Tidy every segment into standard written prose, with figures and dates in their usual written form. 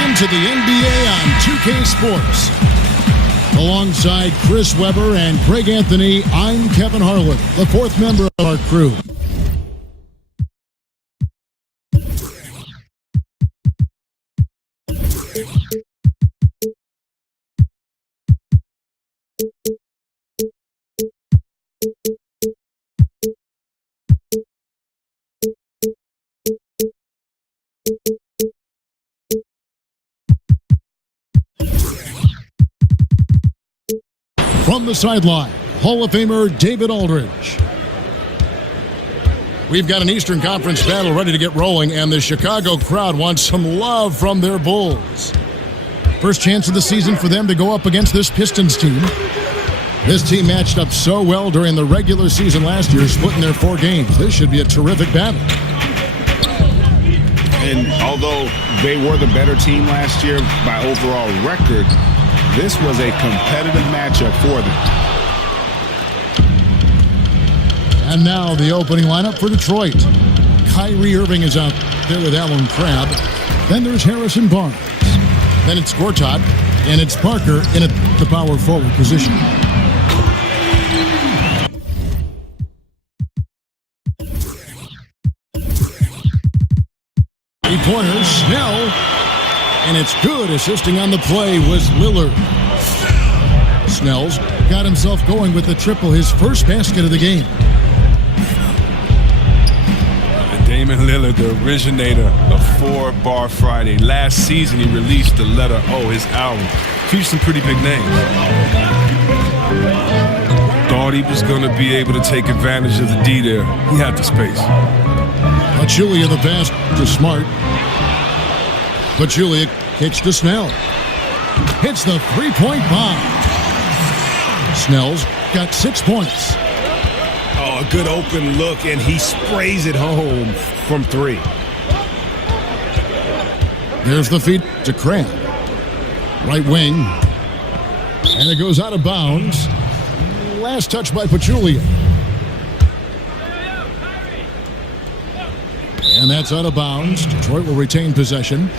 Welcome to the NBA on 2K Sports. Alongside Chris Webber and Craig Anthony, I'm Kevin Harlan, the fourth member of our crew. From the sideline, Hall of Famer David Aldridge. We've got an Eastern Conference battle ready to get rolling, and the Chicago crowd wants some love from their Bulls. First chance of the season for them to go up against this Pistons team. This team matched up so well during the regular season last year, splitting their 4 games. This should be a terrific battle. And although they were the better team last year by overall record, this was a competitive matchup for them. And now the opening lineup for Detroit. Kyrie Irving is out there with Allen Crabbe. Then there's Harrison Barnes. Then it's Gortat, and it's Parker in the power forward position. Three-pointers, Snell. And it's good. Assisting on the play was Lillard. Snell's got himself going with the triple, his first basket of the game. Damian Lillard, the originator of 4-Bar Friday. Last season, he released the letter O, his album. Featured some pretty big names. Thought he was going to be able to take advantage of the D there. He had the space. Pachulia the pass to Smart. Pachulia kicks to Snell. Hits the three-point bomb. Snell's got 6 points. Oh, a good open look, and he sprays it home from 3. There's the feed to Crabbe. Right wing. And it goes out of bounds. Last touch by Pachulia. And that's out of bounds. Detroit will retain possession.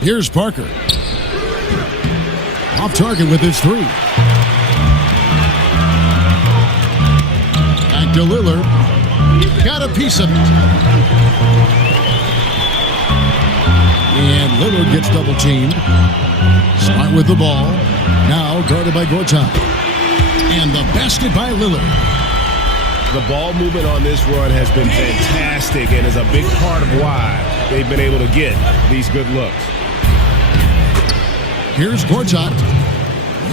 Here's Parker. Off target with his 3. Back to Lillard. Got a piece of it. And Lillard gets double teamed. Smart with the ball. Now guarded by Gortat. And the basket by Lillard. The ball movement on this run has been fantastic and is a big part of why they've been able to get these good looks. Here's Gortat.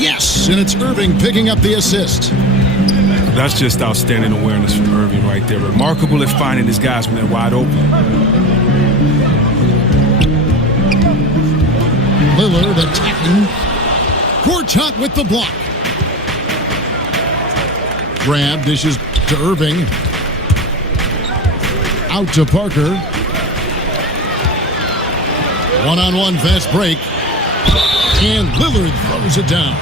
Yes, and it's Irving picking up the assist. That's just outstanding awareness from Irving right there. Remarkable at finding his guys when they're wide open. Lillard attacking. Gortat with the block. Grab dishes to Irving. Out to Parker. One-on-one fast break. And Lillard throws it down.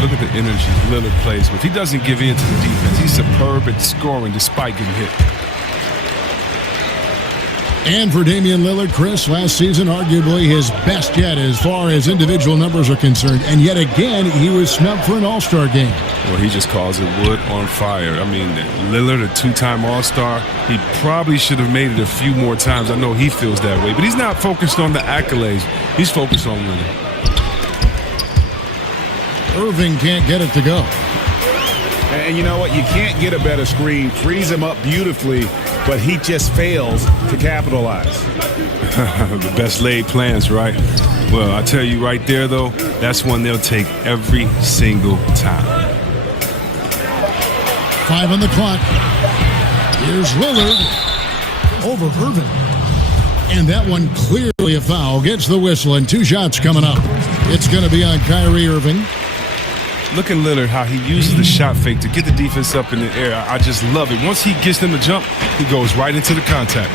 Look at the energy Lillard plays with. He doesn't give in to the defense. He's superb at scoring despite getting hit. And for Damian Lillard, Chris, last season arguably his best yet as far as individual numbers are concerned. And yet again, he was snubbed for an All-Star game. Well, he just calls it wood on fire. I mean, Lillard, a 2-time All-Star, he probably should have made it a few more times. I know he feels that way, but he's not focused on the accolades. He's focused on winning. Irving can't get it to go. And you know what? You can't get a better screen. Frees him up beautifully, but he just fails to capitalize. The best laid plans, right? Well, I tell you right there, though, that's one they'll take every single time. 5 on the clock. Here's Lillard over Irving. And that one clearly a foul. Gets the whistle, and 2 shots coming up. It's going to be on Kyrie Irving. Look at Lillard, how he uses the shot fake to get the defense up in the air. I just love it. Once he gets them to jump, he goes right into the contact.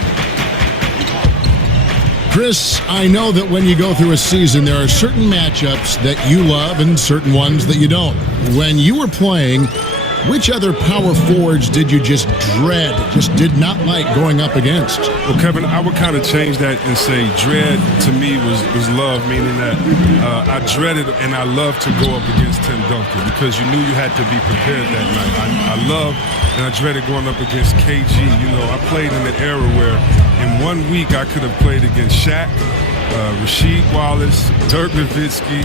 Chris, I know that when you go through a season, there are certain matchups that you love and certain ones that you don't. When you were playing, Which other power forwards did you just dread, just did not like going up against? Well, Kevin, I would kind of change that and say dread to me was love, meaning that I dreaded and I loved to go up against Tim Duncan because you knew you had to be prepared that night. I loved and I dreaded going up against KG. You know, I played in an era where in 1 week I could have played against Shaq, Rasheed Wallace, Dirk Nowitzki,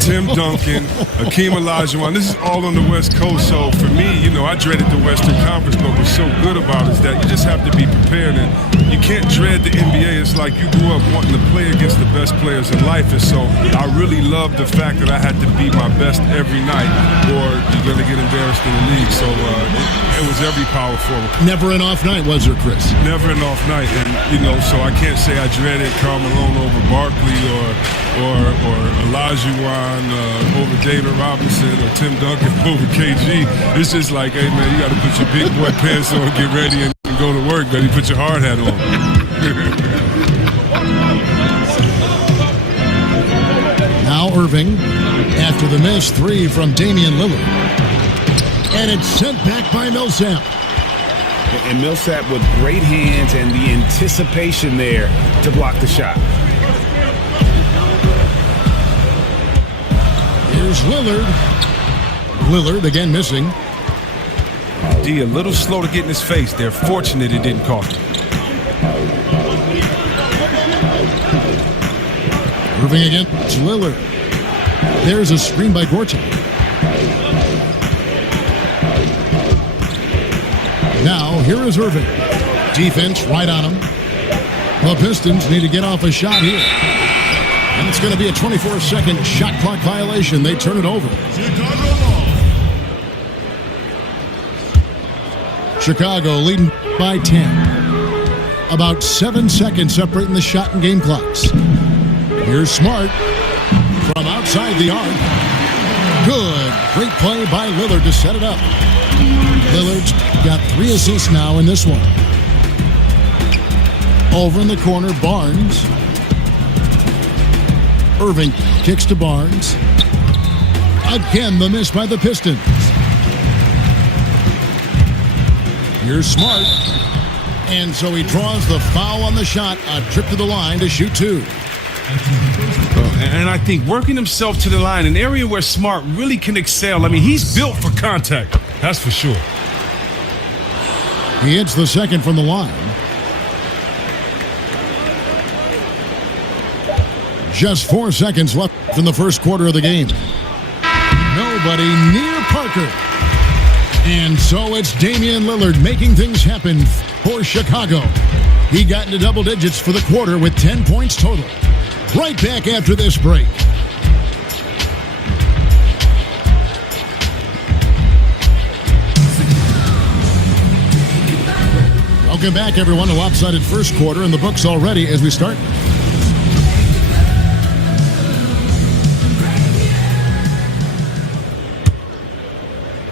Tim Duncan, Hakeem Olajuwon. This is all on the West Coast. So for me, you know, I dreaded the Western Conference, but what's so good about it is that you just have to be prepared. And you can't dread the NBA. It's like you grew up wanting to play against the best players in life. And so I really loved the fact that I had to be my best every night or you're going to get embarrassed in the league. So it was every power forward. Never an off night, was there, Chris? Never an off night. And, you know, so I can't say I dreaded Karl Malone over Barkley or Olajuwon over David Robinson or Tim Duncan over KG. It's just like, hey, man, you got to put your big boy pants on, get ready, and go to work, buddy. Put your hard hat on. Now Irving, after the missed three from Damian Lillard. And it's sent back by Millsap. And Millsap with great hands and the anticipation there to block the shot. Here's Lillard. Lillard again missing. D, a little slow to get in his face. They're fortunate it didn't cost him. Irving against Lillard. There's a screen by Gortat. Now, here is Irving. Defense right on him. The Pistons need to get off a shot here. And it's going to be a 24-second shot clock violation. They turn it over. Chicago leading by 10. About 7 seconds separating the shot and game clocks. Here's Smart from outside the arc. Good. Great play by Lillard to set it up. Lillard's got 3 assists now in this one. Over in the corner, Barnes. Irving kicks to Barnes. Again, the miss by the Pistons. Here's Smart. And so he draws the foul on the shot. A trip to the line to shoot 2. And I think working himself to the line, an area where Smart really can excel. I mean, he's built for contact. That's for sure. He hits the second from the line. Just 4 seconds left in the first quarter of the game. Nobody near Parker. And so it's Damian Lillard making things happen for Chicago. He got into double digits for the quarter with 10 points total. Right back after this break. Welcome back, everyone. A lopsided first quarter in the books already as we start.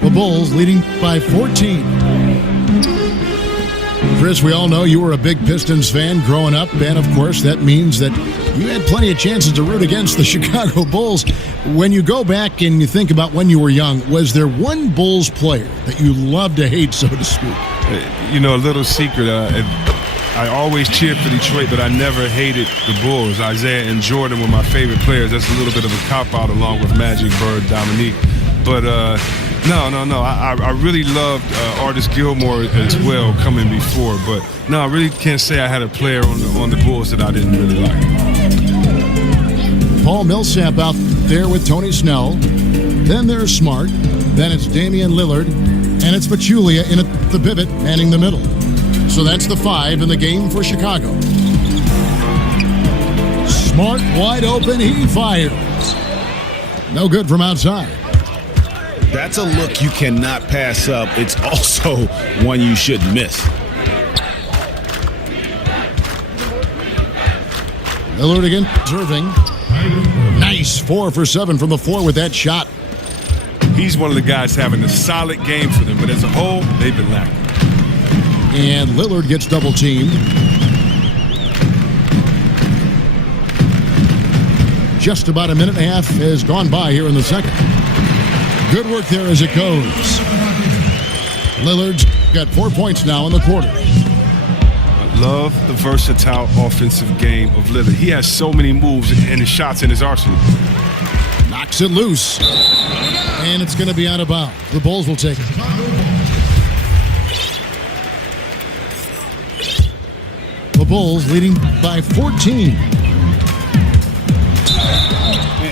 The Bulls leading by 14. Chris, we all know you were a big Pistons fan growing up, and of course that means that you had plenty of chances to root against the Chicago Bulls. When you go back and you think about when you were young, was there one Bulls player that you loved to hate, so to speak? You know, a little secret, I always cheered for Detroit, but I never hated the Bulls. Isaiah and Jordan were my favorite players. That's a little bit of a cop-out along with Magic, Bird, Dominique. But no. I really loved Artis Gilmore as well coming before. But no, I really can't say I had a player on the Bulls that I didn't really like. Paul Millsap out there with Tony Snell. Then there's Smart. Then it's Damian Lillard. And it's Pachulia in at the pivot, manning the middle. So that's the 5 in the game for Chicago. Smart wide open, he fires. No good from outside. That's a look you cannot pass up. It's also one you shouldn't miss. Lillard again, serving. Nice 4 for 7 from the floor with that shot. He's one of the guys having a solid game for them, but as a whole, they've been lacking. And Lillard gets double teamed. Just about a minute and a half has gone by here in the second. Good work there as it goes. Lillard's got 4 points now in the quarter. Love the versatile offensive game of Lillard. He has so many moves and his shots in his arsenal. Knocks it loose. And it's going to be out of bounds. The Bulls will take it. The Bulls leading by 14.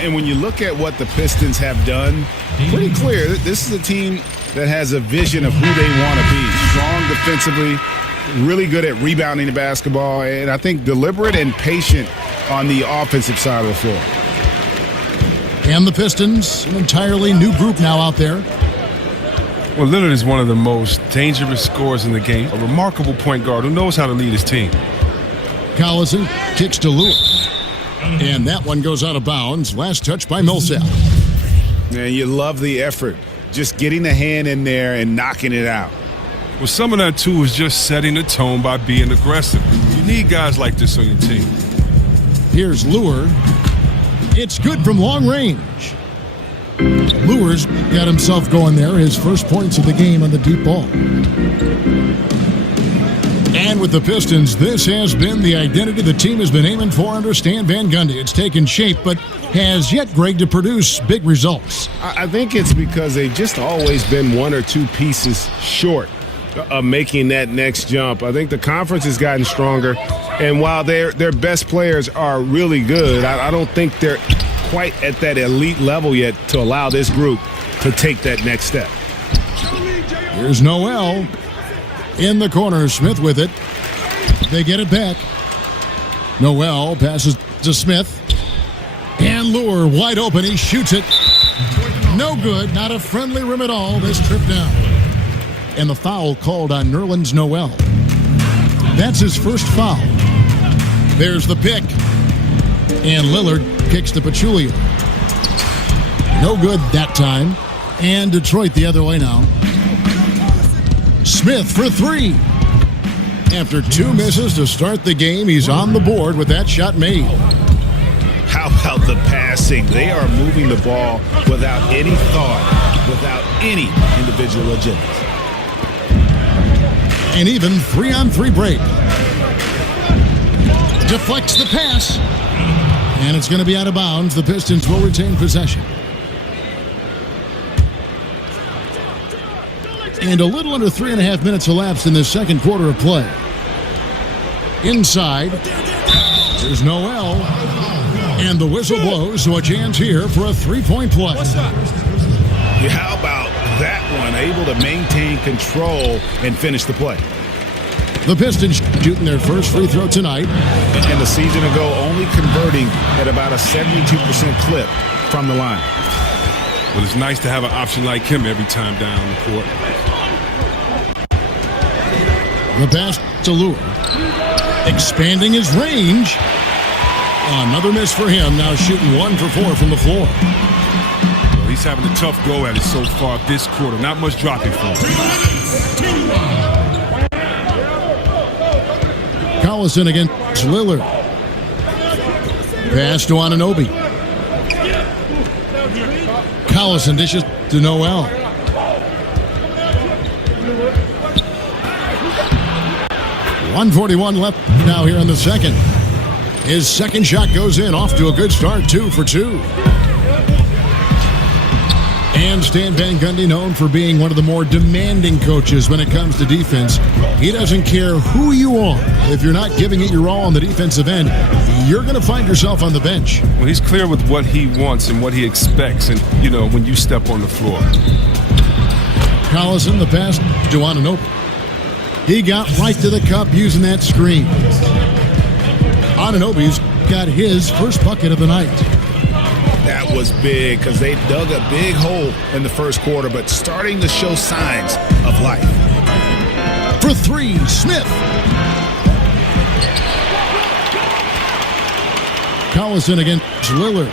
And when you look at what the Pistons have done, pretty clear this is a team that has a vision of who they want to be. Strong defensively, really good at rebounding the basketball, and I think deliberate and patient on the offensive side of the floor. And the Pistons, an entirely new group now out there. Well, Lillard is one of the most dangerous scorers in the game. A remarkable point guard who knows how to lead his team. Collison kicks to Lewis. And that one goes out of bounds. Last touch by Millsap. Man, you love the effort. Just getting the hand in there and knocking it out. Well, some of that, too, is just setting the tone by being aggressive. You need guys like this on your team. Here's Lure. It's good from long range. Lure's got himself going there. His first points of the game on the deep ball. And with the Pistons, this has been the identity the team has been aiming for under Stan Van Gundy. It's taken shape, but has yet, Greg, to produce big results. I think it's because they've just always been one or two pieces short of making that next jump. I think the conference has gotten stronger, and while their best players are really good, I don't think they're quite at that elite level yet to allow this group to take that next step. Here's Noel in the corner. Smith with it. They get it back. Noel passes to Smith. And Lure wide open. He shoots it. No good. Not a friendly rim at all. This trip down. And the foul called on Nerlens Noel. That's his first foul. There's the pick. And Lillard kicks to Pachulia. No good that time. And Detroit the other way now. Smith for three. After two misses to start the game, he's on the board with that shot made. How about the passing? They are moving the ball without any thought, without any individual agenda. An even 3-on-3 break. Deflects the pass. And it's going to be out of bounds. The Pistons will retain possession. And a little under 3.5 minutes elapsed in the second quarter of play. Inside, there's Noel. And the whistle blows, so a chance here for a three-point play. How about that one? Able to maintain control and finish the play. The Pistons shooting their first free throw tonight. And the season ago only converting at about a 72% clip from the line. Well, it's nice to have an option like him every time down the court. The pass to Lure. Expanding his range. Another miss for him. Now shooting 1 for 4 from the floor. Well, he's having a tough go at it so far this quarter. Not much dropping for him. Collison against Lillard. Pass to Anunoby. Collison dishes to Noel. .141 left now here in the second. His second shot goes in, off to a good start, 2 for 2. And Stan Van Gundy, known for being one of the more demanding coaches when it comes to defense. He doesn't care who you are. If you're not giving it your all on the defensive end, you're going to find yourself on the bench. Well, he's clear with what he wants and what he expects, and, you know, when you step on the floor. Collison, the pass to Anunoby. He got right to the cup using that screen. Anunoby's got his first bucket of the night. That was big because they dug a big hole in the first quarter, but starting to show signs of life. For three, Smith. Collison against Lillard.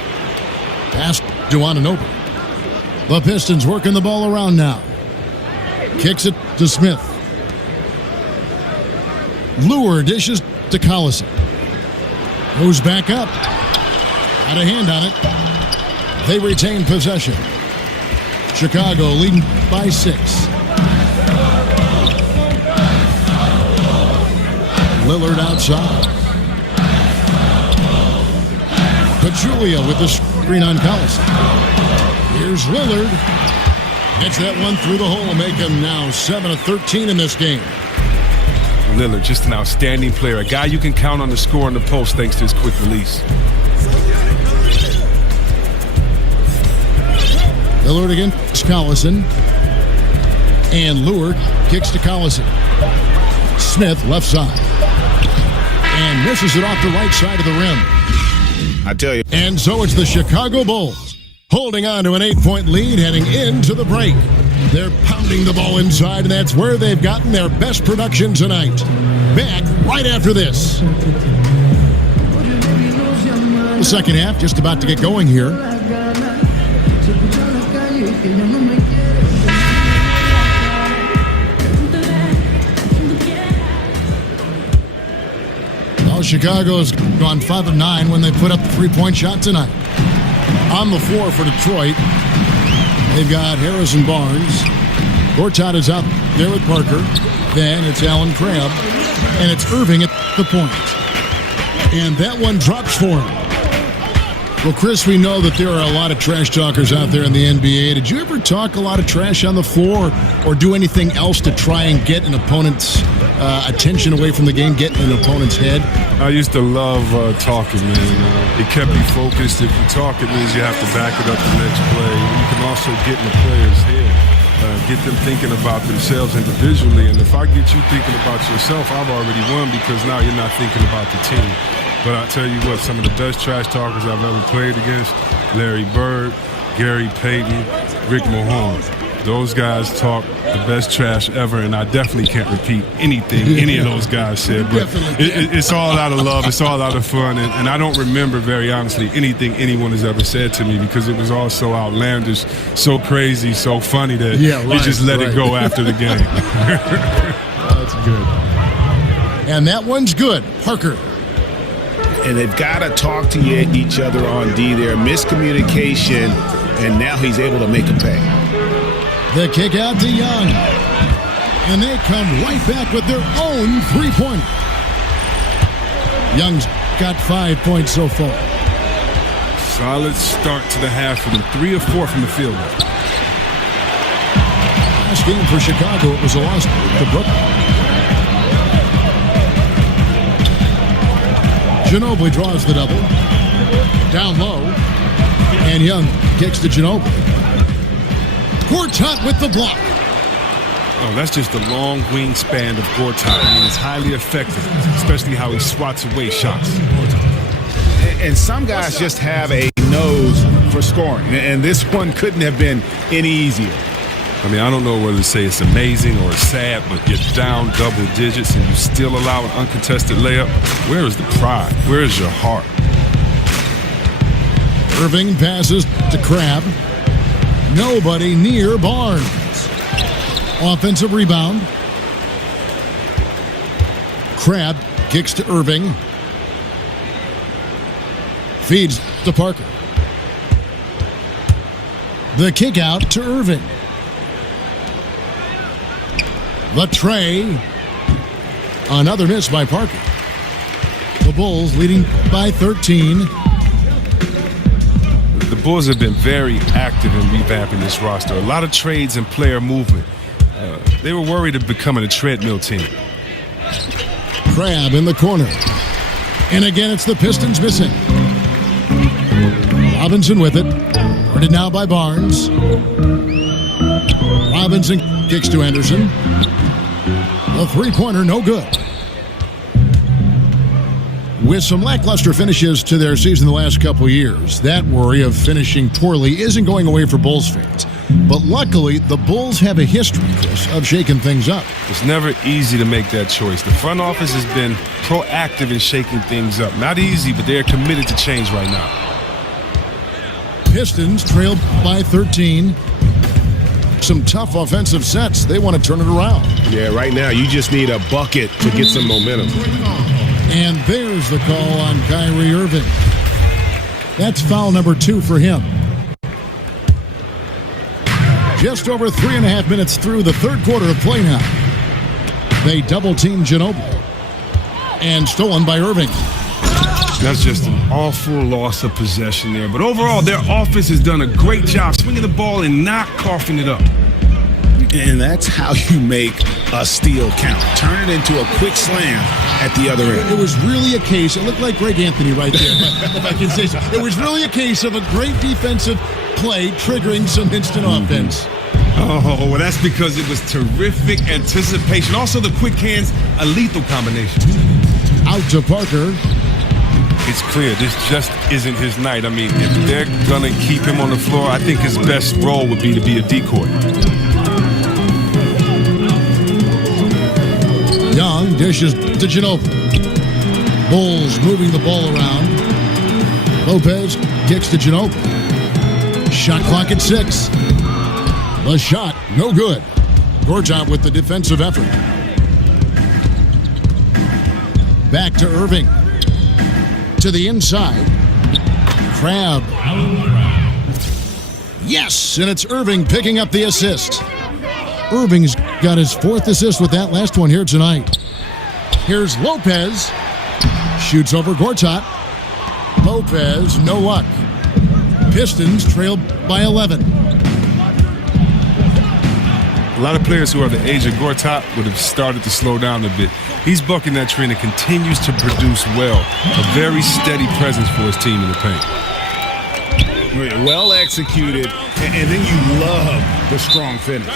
Pass to Anunoby. The Pistons working the ball around now. Kicks it to Smith. Lure dishes to Collison. Goes back up. Got a hand on it. They retain possession. Chicago leading by 6. Lillard outside. Pachulia with the screen on Collison. Here's Lillard. Gets that one through the hole, make him now 7 of 13 in this game. Lillard, just an outstanding player. A guy you can count on to score in the post thanks to his quick release. Lillard against Collison. And Lillard kicks to Collison. Smith left side. And misses it off the right side of the rim. I tell you. And so it's the Chicago Bulls holding on to an 8-point lead heading into the break. They're pounding the ball inside, and that's where they've gotten their best production tonight. Back right after this. The second half just about to get going here. Well, Chicago's gone 5 of 9 when they put up the 3-point shot tonight. On the floor for Detroit, they've got Harrison Barnes. Gortat is out there with Parker. Then it's Allen Crabbe. And it's Irving at the point. And that one drops for him. Well, Chris, we know that there are a lot of trash talkers out there in the NBA. Did you ever talk a lot of trash on the floor or do anything else to try and get an opponent's attention away from the game, get in an opponent's head? I used to love talking, man. It kept me focused. If you talk, it means you have to back it up the next play. You can also get in the player's head, get them thinking about themselves individually. And if I get you thinking about yourself, I've already won because now you're not thinking about the team. But I'll tell you what, some of the best trash talkers I've ever played against, Larry Bird, Gary Payton, Rick Mahorn. Those guys talk the best trash ever, and I definitely can't repeat anything any of those guys said. But it's all out of love. It's all out of fun. And I don't remember, very honestly, anything anyone has ever said to me because it was all so outlandish, so crazy, so funny that you just let it go after the game. That's good. And that one's good. Parker. And they've got to talk to each other on D there. Miscommunication, and now he's able to make a pay. The kick out to Young. And they come right back with their own three-pointer. Young's got 5 points so far. Solid start to the half for them. 3 of 4 from the field. Last game for Chicago, it was a loss to Brooklyn. Ginobili draws the double. Down low. And Young kicks to Ginobili. Gortat with the block. Oh, that's just the long wingspan of Gortat. I mean, it's highly effective, especially how he swats away shots. And some guys just have a nose for scoring. And this one couldn't have been any easier. I mean, I don't know whether to say it's amazing or it's sad, but you're down double digits and you still allow an uncontested layup. Where is the pride? Where is your heart? Irving passes to Crabbe. Nobody near Barnes. Offensive rebound. Crabbe kicks to Irving. Feeds to Parker. The kick out to Irving. The tray. Another miss by Parker. The Bulls leading by 13. The Bulls have been very active in revamping this roster. A lot of trades and player movement. They were worried of becoming a treadmill team. Crabbe in the corner. And again, it's the Pistons missing. Robinson with it. Guarded now by Barnes. Robinson kicks to Anderson. A three-pointer, no good. With some lackluster finishes to their season the last couple years, that worry of finishing poorly isn't going away for Bulls fans. But luckily, the Bulls have a history, Chris, of shaking things up. It's never easy to make that choice. The front office has been proactive in shaking things up. Not easy, but they're committed to change right now. Pistons trailed by 13. Some tough offensive sets. They want to turn it around. Yeah, right now you just need a bucket to get some momentum. And there's the call on Kyrie Irving. That's foul number 2 for him. Just over 3.5 minutes through the third quarter of play now. They double-team Ginobili. And stolen by Irving. That's just an awful loss of possession there. But overall, their offense has done a great job swinging the ball and not coughing it up. And that's how you make a steal count. Turn it into a quick slam at the other end. It was really a case, it looked like Greg Anthony right there, if I can say so. It was really a case of a great defensive play triggering some instant offense. Oh, well, that's because it was terrific anticipation. Also, the quick hands, a lethal combination. Out to Parker. It's clear this just isn't his night. I mean, if they're going to keep him on the floor, I think his best role would be to be a decoy. Young dishes to Ginobili. Bulls moving the ball around. Lopez kicks to Ginobili. Shot clock at 6. The shot, no good. Gortat with the defensive effort. Back to Irving. To the inside. Crab. Yes, and it's Irving picking up the assist. Irving's got his 4th assist with that last one here tonight. Here's Lopez. Shoots over Gortat. Lopez, no luck. Pistons trail by 11. A lot of players who are the age of Gortat would have started to slow down a bit. He's bucking that trend and continues to produce well. A very steady presence for his team in the paint. Well executed, and then you love the strong finish.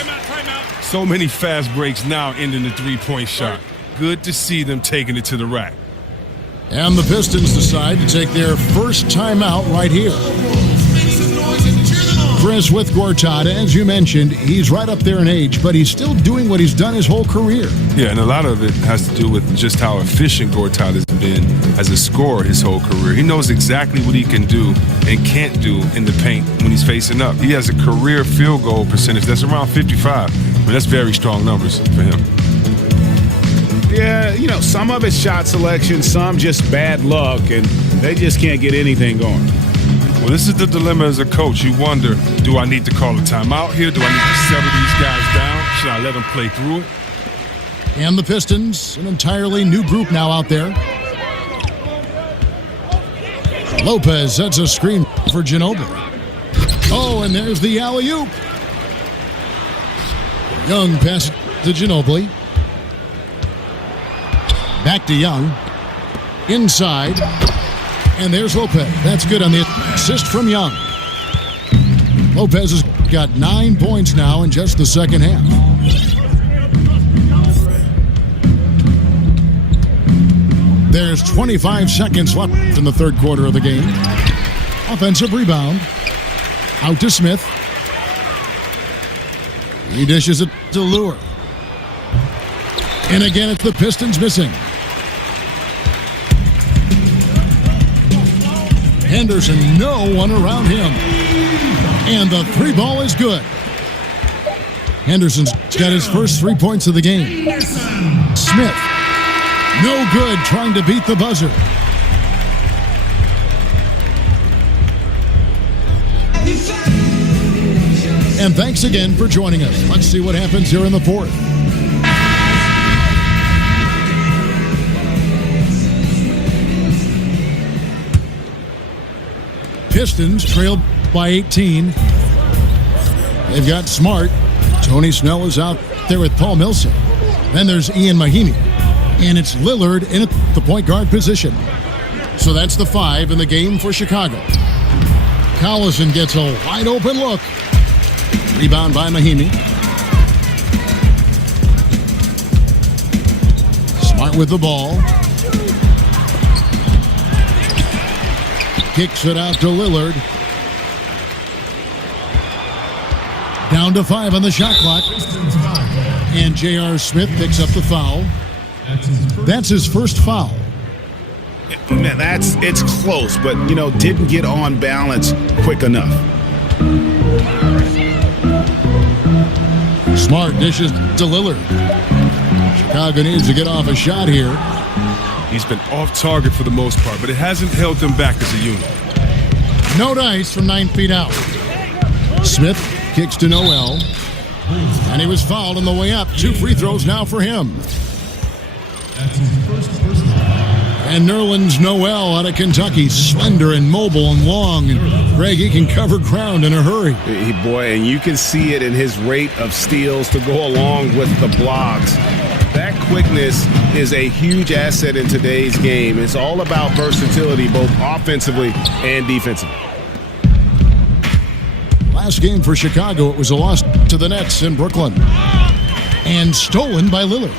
So many fast breaks now ending the three-point shot. Good to see them taking it to the rack. And the Pistons decide to take their first timeout right here. Chris, with Gortat, as you mentioned, he's right up there in age, but he's still doing what he's done his whole career. Yeah, and a lot of it has to do with just how efficient Gortat has been as a scorer his whole career. He knows exactly what he can do and can't do in the paint when he's facing up. He has a career field goal percentage that's around 55. I mean, that's very strong numbers for him. Yeah, you know, some of it's shot selection, some just bad luck, and they just can't get anything going. Well, this is the dilemma as a coach. You wonder, do I need to call a timeout here? Do I need to settle these guys down? Should I let them play through it? And the Pistons, an entirely new group now out there. Lopez sets a screen for Ginobili. Oh, and there's the alley-oop. Young passes to Ginobili. Back to Young. Inside. And there's Lopez. That's good on the assist from Young. Lopez has got 9 points now in just the second half. There's 25 seconds left in the third quarter of the game. Offensive rebound. Out to Smith. He dishes it to Lure. And again, it's the Pistons missing. Henderson, no one around him. And the 3 ball is good. Henderson's got his first 3 points of the game. Smith, no good, trying to beat the buzzer. And thanks again for joining us. Let's see what happens here in the fourth. Pistons trailed by 18. They've got Smart. Tony Snell is out there with Paul Millsap. Then there's Ian Mahinmi. And it's Lillard in the point guard position. So that's the 5 in the game for Chicago. Collison gets a wide open look. Rebound by Mahinmi. Smart with the ball. Kicks it out to Lillard. Down to 5 on the shot clock. And J.R. Smith picks up the foul. That's his first foul. Man, it's close, but, you know, didn't get on balance quick enough. Smart dishes to Lillard. Chicago needs to get off a shot here. He's been off target for the most part, but it hasn't held them back as a unit. No dice from 9 feet out. Smith kicks to Noel. And he was fouled on the way up. 2 free throws now for him. That's his first personal. And Nerlens Noel out of Kentucky, slender and mobile and long. And Greg, he can cover ground in a hurry. Boy, and you can see it in his rate of steals to go along with the blocks. That quickness is a huge asset in today's game. It's all about versatility, both offensively and defensively. Last game for Chicago, it was a loss to the Nets in Brooklyn. And stolen by Lillard.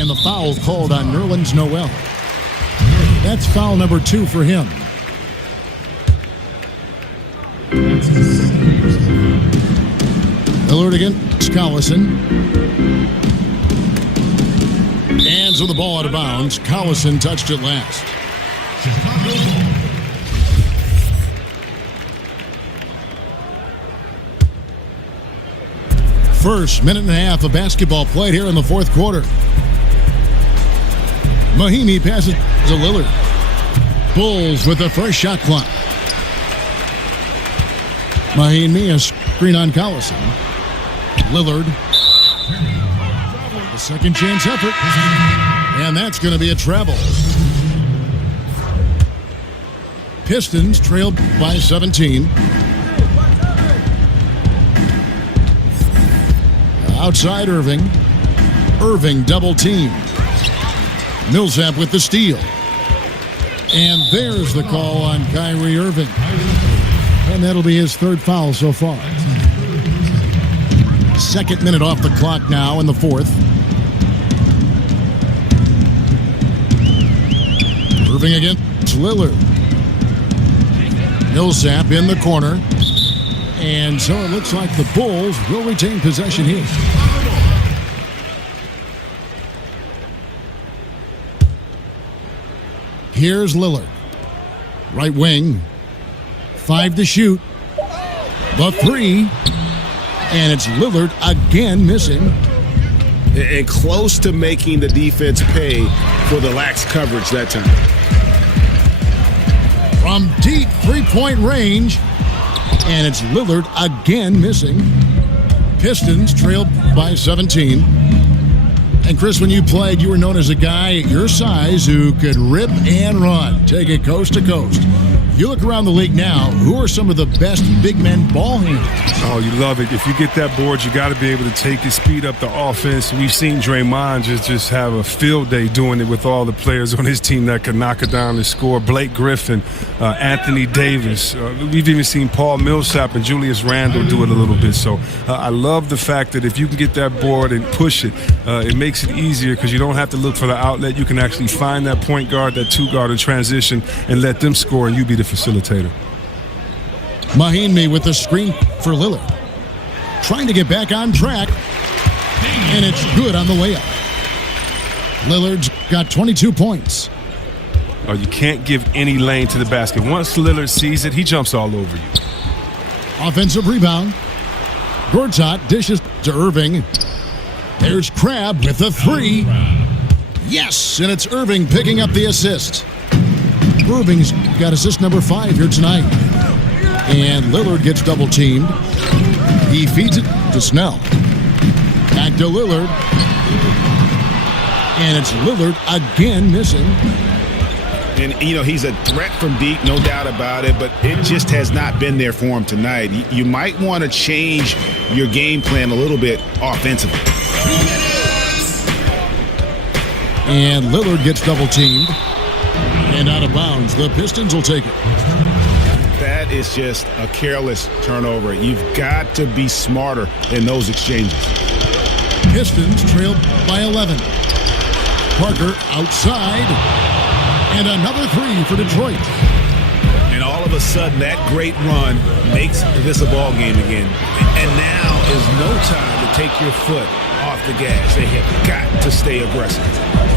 And the foul called on Nerlens Noel. That's foul number 2 for him. Lillard against Collison. Hands with the ball out of bounds. Collison touched it last. First minute and a half of basketball played here in the fourth quarter. Mahinmi passes to Lillard. Bulls with the first shot clock. Mahinmi, a screen on Collison. Lillard. The second chance effort. And that's going to be a travel. Pistons trailed by 17. Outside Irving. Irving double team. Millsap with the steal. And there's the call on Kyrie Irving. And that'll be his third foul so far. Second minute off the clock now in the fourth. Irving against Lillard. Millsap in the corner. And so it looks like the Bulls will retain possession here. Here's Lillard. Right wing. 5 to shoot. The 3. And it's Lillard again missing. And close to making the defense pay for the lax coverage that time. From deep three-point range. And it's Lillard again missing. Pistons trailed by 17. And Chris, when you played, you were known as a guy at your size who could rip and run, take it coast to coast. You look around the league now, who are some of the best big men ball handlers? Oh, you love it. If you get that board, you got to be able to take it, speed up the offense. We've seen Draymond just have a field day doing it with all the players on his team that could knock it down and score. Blake Griffin, Anthony Davis. We've even seen Paul Millsap and Julius Randle do it a little bit. So I love the fact that if you can get that board and push it, it makes it easier because you don't have to look for the outlet. You can actually find that point guard, that two guard in transition, and let them score, and you be the facilitator. Mahinmi with the screen for Lillard. Trying to get back on track. And it's good on the way up. Lillard's got 22 points. Oh, you can't give any lane to the basket. Once Lillard sees it, he jumps all over you. Offensive rebound. Gortat dishes to Irving. There's Crabbe with the 3. Yes, and it's Irving picking up the assist. Irving's got assist number 5 here tonight. And Lillard gets double teamed. He feeds it to Snell. Back to Lillard. And it's Lillard again missing. And, you know, he's a threat from deep, no doubt about it, but it just has not been there for him tonight. You might want to change your game plan a little bit offensively. And Lillard gets double teamed. And out of bounds. The Pistons will take it. That is just a careless turnover. You've got to be smarter in those exchanges. Pistons trailed by 11. Parker outside. And another 3 for Detroit. And all of a sudden, that great run makes this a ball game again. And now is no time to take your foot off the gas. They have got to stay aggressive.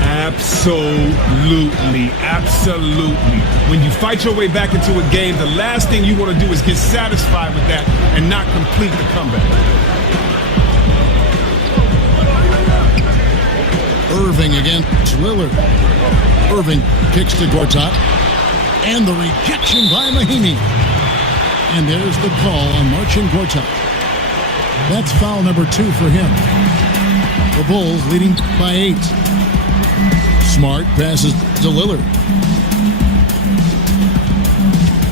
Absolutely. When you fight your way back into a game, the last thing you want to do is get satisfied with that and not complete the comeback. Irving against Lillard. Irving kicks to Gortat. And the rejection by Mahinmi. And there's the call on Marcin Gortat. That's foul number 2 for him. The Bulls leading by 8. Smart passes to Lillard.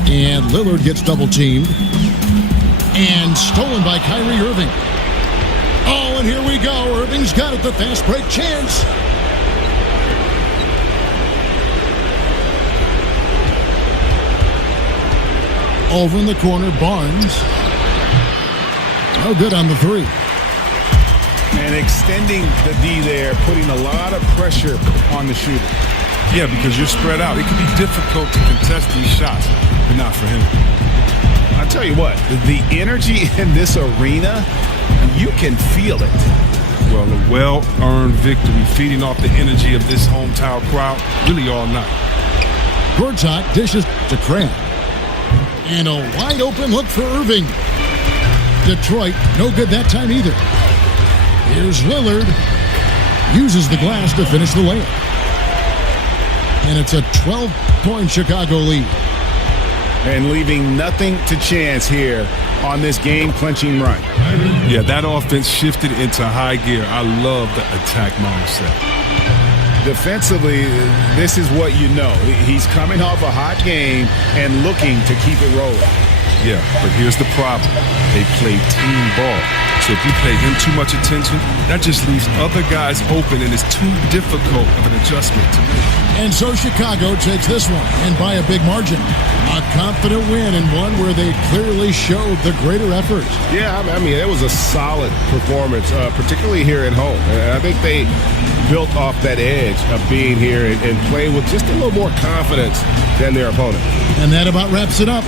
And Lillard gets double-teamed. And stolen by Kyrie Irving. Oh, and here we go. Irving's got it. The fast break chance. Over in the corner, Barnes. No good on the three. And extending the D there, putting a lot of pressure on the shooter. Yeah, because you're spread out. It can be difficult to contest these shots, but not for him. I'll tell you what, the energy in this arena, you can feel it. Well, a well-earned victory, feeding off the energy of this hometown crowd really all night. Gortat dishes to Crab. And a wide open look for Irving. Detroit, no good that time either. Here's Lillard. Uses the glass to finish the layup. And it's a 12-point Chicago lead. And leaving nothing to chance here on this game-clinching run. Yeah, that offense shifted into high gear. I love the attack mindset. Defensively, this is what you know. He's coming off a hot game and looking to keep it rolling. Yeah, but here's the problem. They play team ball. So if you pay him too much attention, that just leaves other guys open, and it's too difficult of an adjustment to make. And so Chicago takes this one, and by a big margin. A confident win, and one where they clearly showed the greater effort. Yeah, I mean, it was a solid performance, particularly here at home. And I think they built off that edge of being here and playing with just a little more confidence than their opponent. And that about wraps it up.